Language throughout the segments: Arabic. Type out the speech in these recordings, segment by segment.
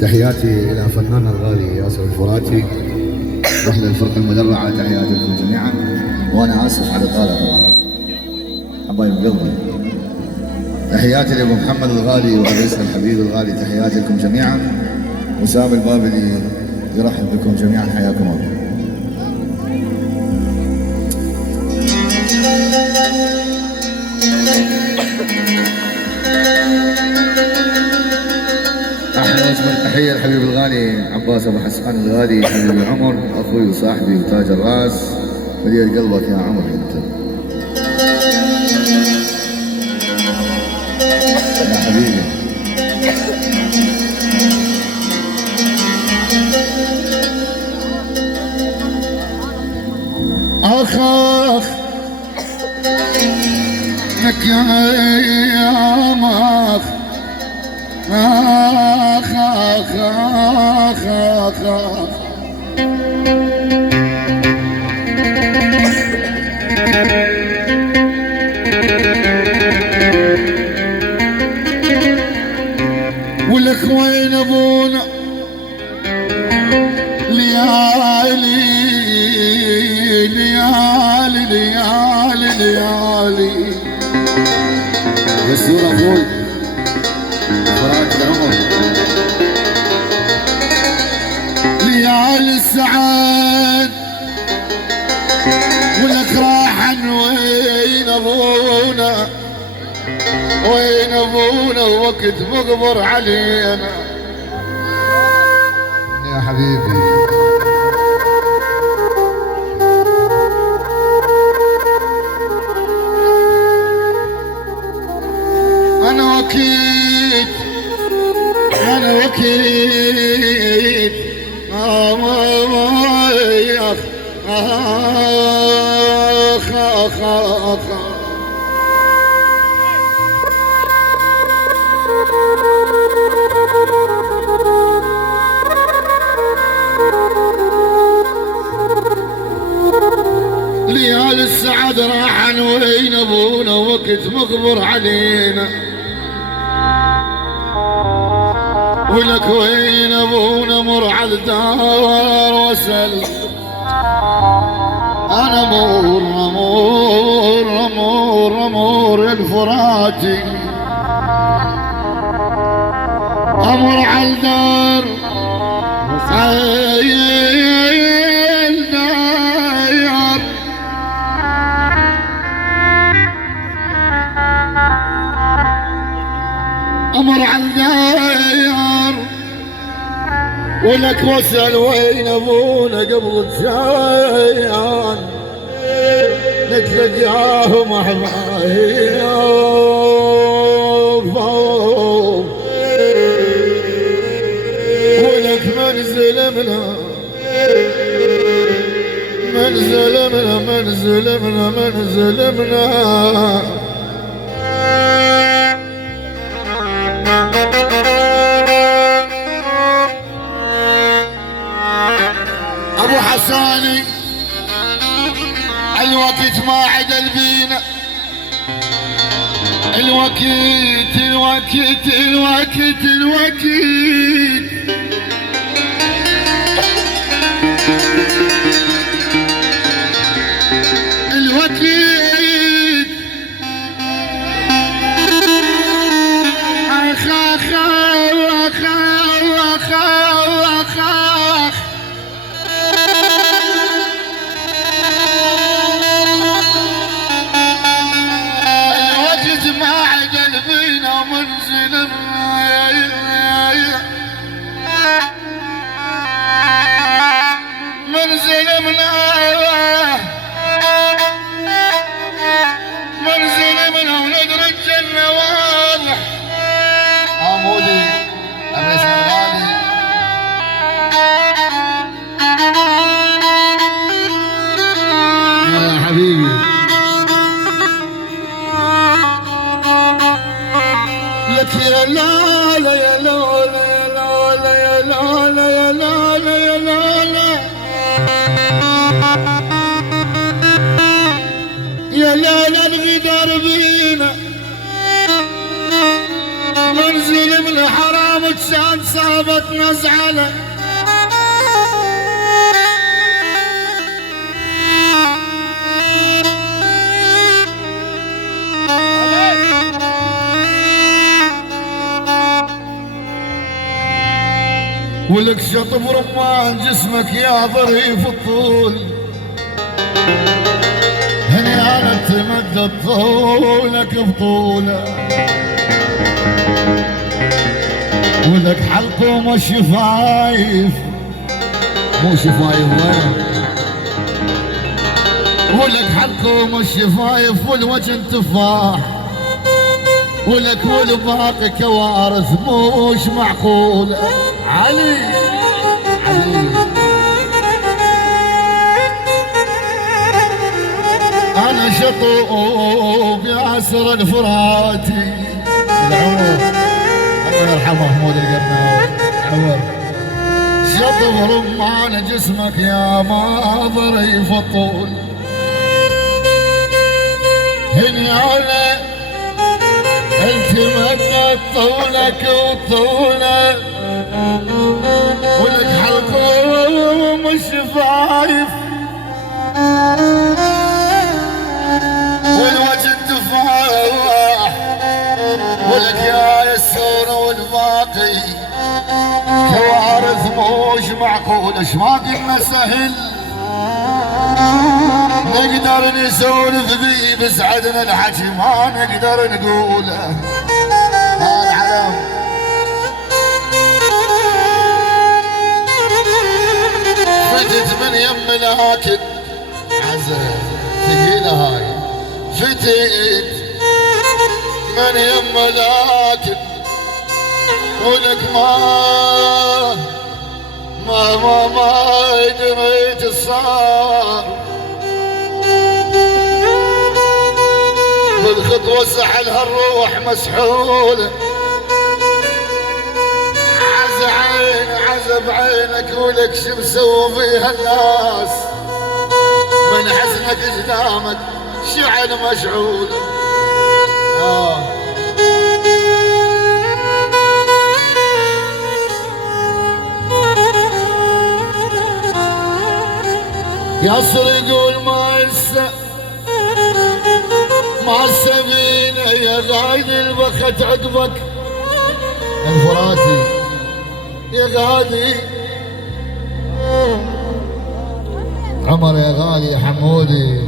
تحياتي إلى فناننا الغالي ياسر الفراتي، وحدة الفرقة المدرعة، تحياتي لكم جميعا. وأنا آسف على الطالع طبعا، حبايب قلبي. تحياتي لأبو محمد الغالي وأبيسنا الحبيب الغالي، تحياتي لكم جميعا. وسام البابلي يرحب بكم جميعا، حياكم الله. احلى واجمل تحيه لحبيبي الغالي عباس ابو حسان الغالي، حبيبي العمر، اخوي وصاحبي وتاج الراس، وليد قلبك يا عمر انت يا حبيبي. اخ اخ لك يا ماخ اخ اخ اخ اخ اخ ولك وين ابونا ليالي ليالي ليالي ليالي يسور اخوي فرات العمر، ليالي السعاد ولك راحن وين ابونا وين ابونا وقت مقبر علينا يا حبيبي. انا وكيد انا وكيد اخ اخ اخ ليالي السعد راحن وين ابونا وقت مقبر علينا، ولك وين ابونا مر على الدار واسال انا مور مور مور مور الفراتي، امر على الدار امر على الدار، ولك واسأل وين ابونا قبل الجايان نتلقاهم احبايا، ولك منزل منا منزل منا منزل منا منزل منا ابو حساني الوقت ما عدل بينا، الوقت الوقت الوقت الوقت الوقت اخ اخ اخ اخ اخ اخ ما عدل بينا منزل منزل منا منزل منا وندر الجنة واضح. عمودي الرئيس الغالي يا حبيبي، لك يا لا لا يا لا لا يا لا لا يا لا لا يا لا لا يا لا لا الغدار بينا منزل من الحرام عطشان صابت نزعله ولك شطب رمان جسمك يا ظريف الطول هني انا تمدد طولك بطوله ولك حلق وما شفايف مو شفايف وين ولك حلق وما شفايف والوجه تفاح ولك والباقي كوارث موش معقوله علي انا شطوب ياسر الفراتي العمر الله يرحمه محمود القرناوي عمر شطب رمان جسمك يا ما ظريف الطول هني علا انت مدت طولك وطوله ولك حلقوم الشفايف والوجه تفاح ولك يا يسور والباقي كوارث موش معقول اش ما قلنا سهل نقدر نسولف بيه بسعدنا الحكي ما نقدر نقوله العلم فتت من يم لكن عزة ثقيلة هاي فتت من يم لكن ولك ما دريت الصار بالخطوة سحلها الروح مسحولة عز بعينك ولك شو مسوي فيها الناس من حزنك قدامك شعل مشعول ياسر يقول ما السفينة يا غايد البخت عقبك الفراتي يا غادي عمر يا غالي يا حمودي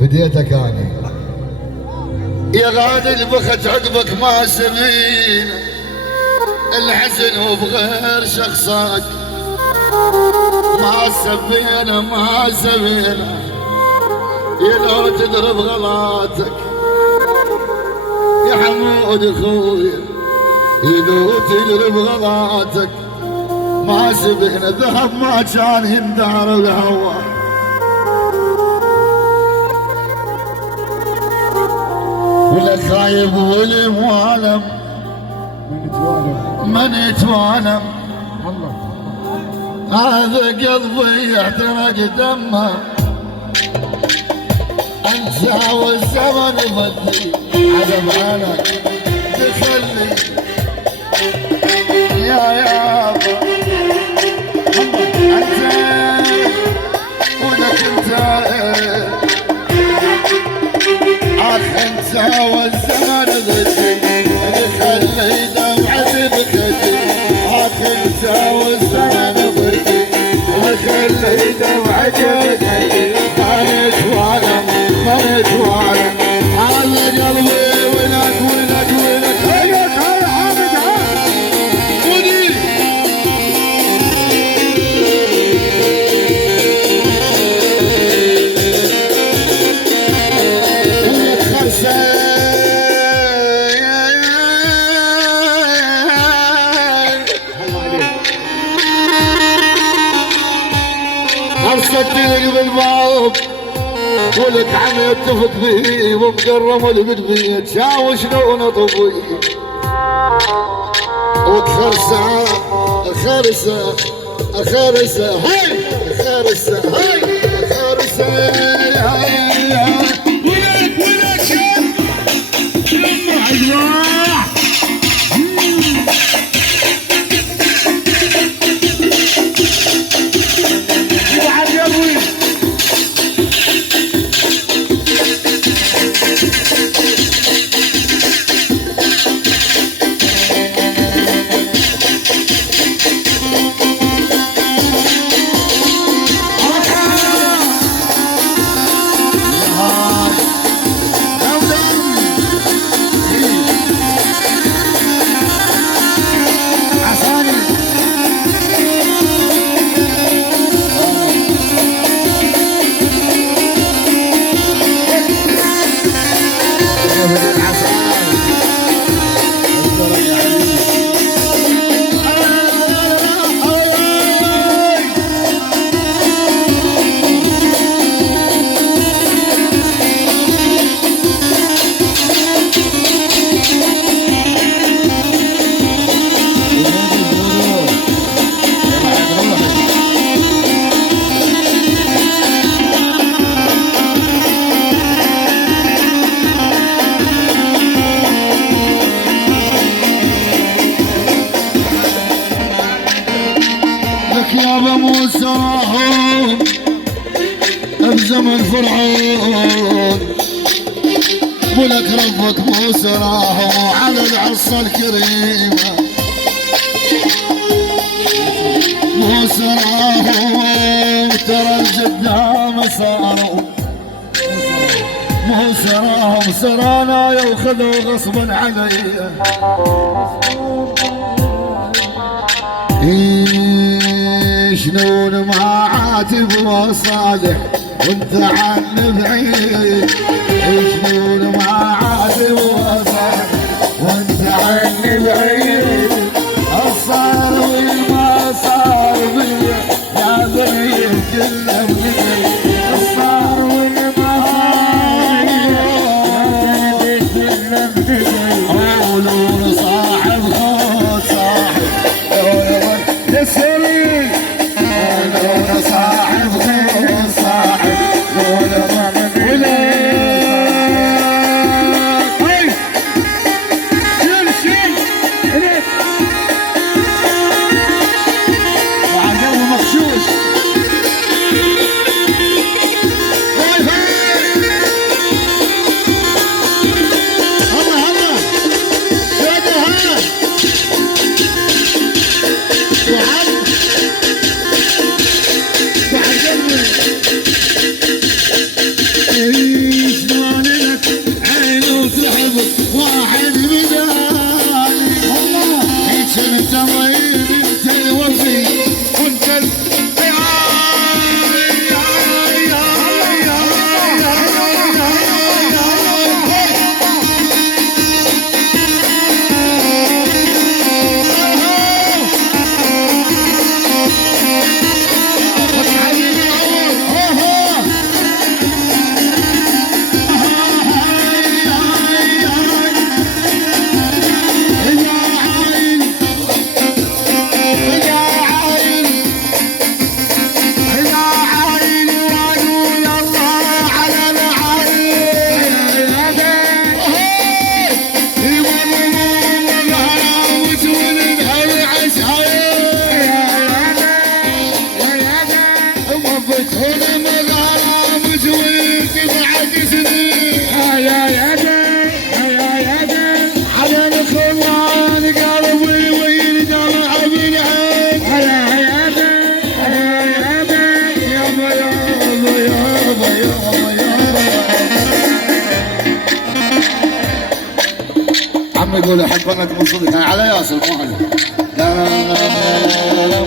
فديتك اني يا غادي البخت عقبك ما سفينة الحزن وبغير شخصك ما سفينة يا لو تضرب غلاتك يا حمود خويا يا لو تضرب غلاتك ما سفينة ذهب ما كان يندار الهوى ولا خايب ولا موالم من يتوالم هذا قلبي يحترق دمه انت والزمن يفدي عذب عنك تخلي يا يابا انت ولك انت اخ انت والزمن ضدي تخلي دمعتي بكتي اخ انت والزمن ضدي تخلي دمعتي بكتي ما نتوالم هذا قلبي ولك هيك هاي حامد ودي خرسة خرسة تلق بالباب ولك عم يتفق بيه ومقرم البدبية شاو شلون طبي وخرسة هاي خرسة هاي ولك يما عجوة لك يا ابا موسى راهم بزمن فرعون، ولك ربك موسى راهم على العصا الكريمة، موسى راهم ترى القدام صاروا، موسى راهم سرانا ياخذوا غصبا علي. شنون ما عاتب وصالح وانت عن بعيد، شنون ما عاتب وصالح وانت عن بعيد، الصار والما صار بيا يا بني كله بيدي، الصار والما صار بيا كله بيدي، قولوا صاحب خوت صاحب تسلي، قولوا صاحب خوت صاحب ولا يقول احب انك من صدق على ياسر مو علي. لا لا لا لا لا لا.